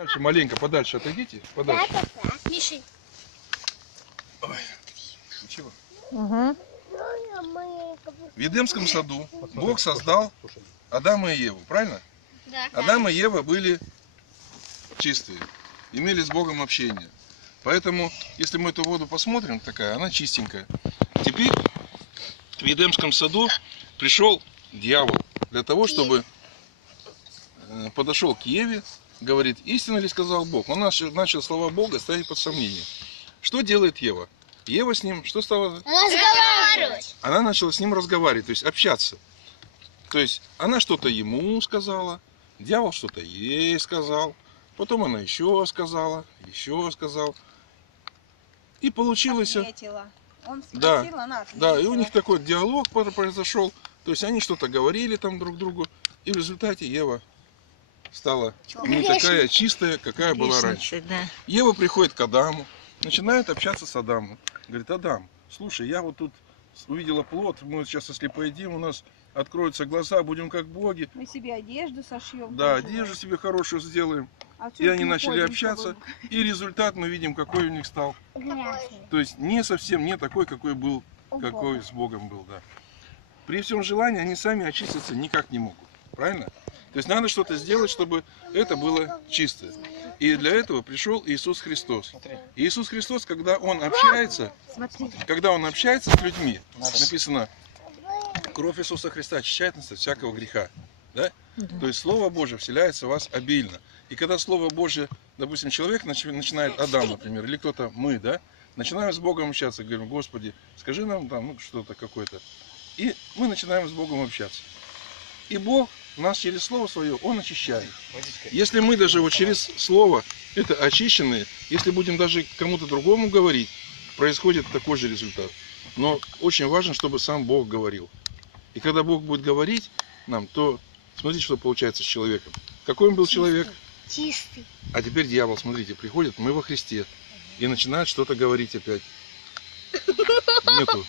Дальше, маленько подальше отойдите. Подальше. Мишень. Ой, ничего. Угу. В Эдемском саду Бог создал Адама и Еву, правильно? Да. Адам и Ева были чистые, имели с Богом общение. Поэтому, если мы эту воду посмотрим, такая, она чистенькая. Теперь в Эдемском саду пришел дьявол для того, чтобы подошел к Еве, говорит, истинно ли сказал Бог. Он начал слова Бога ставить под сомнение. Что делает Ева? Ева с ним, что стала? Разговаривать. Она начала с ним разговаривать, то есть общаться. То есть она что-то ему сказала, дьявол что-то ей сказал, потом она еще сказала, еще сказал. И получилось... Ответила. Он Да, спросил, она ответила. да, и у них такой диалог произошел. То есть они что-то говорили там друг другу, и в результате Ева стала не такая чистая, какая была раньше. Да. Ева приходит к Адаму, начинает общаться с Адамом. Говорит, Адам, слушай, я вот тут увидела плод, мы сейчас, если поедим, у нас откроются глаза, будем как боги. Мы себе одежду сошьем. Да, одежду себе хорошую сделаем. И они начали общаться, и результат мы видим, какой у них стал. То есть не совсем не такой, какой был, какой с Богом был, да. При всем желании они сами очиститься никак не могут, правильно? То есть надо что-то сделать, чтобы это было чистое. И для этого пришел Иисус Христос. И Иисус Христос, когда Он общается, с людьми, написано, кровь Иисуса Христа очищает нас от всякого греха. Да? То есть Слово Божие вселяется в вас обильно. И когда Слово Божие, допустим, человек начинает, Адам, например, или кто-то, мы, да, начинаем с Богом общаться, говорим, Господи, скажи нам там ну, что-то какое-то. И мы начинаем с Богом общаться. И Бог нас через Слово Свое, Он очищает. Если мы даже вот через Слово, это очищенные, если будем даже кому-то другому говорить, происходит такой же результат. Но очень важно, чтобы сам Бог говорил. И когда Бог будет говорить нам, то смотрите, что получается с человеком. Какой он был человек? Чистый. А теперь дьявол, смотрите, приходит, мы во Христе. И начинает что-то говорить опять. Нету.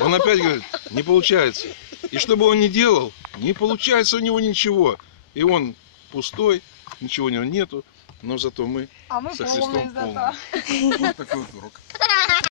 Он опять говорит, не получается. И что бы он ни делал, не получается у него ничего. И он пустой, ничего у него нету. Но зато мы со Христом полны. Вот такой вот урок.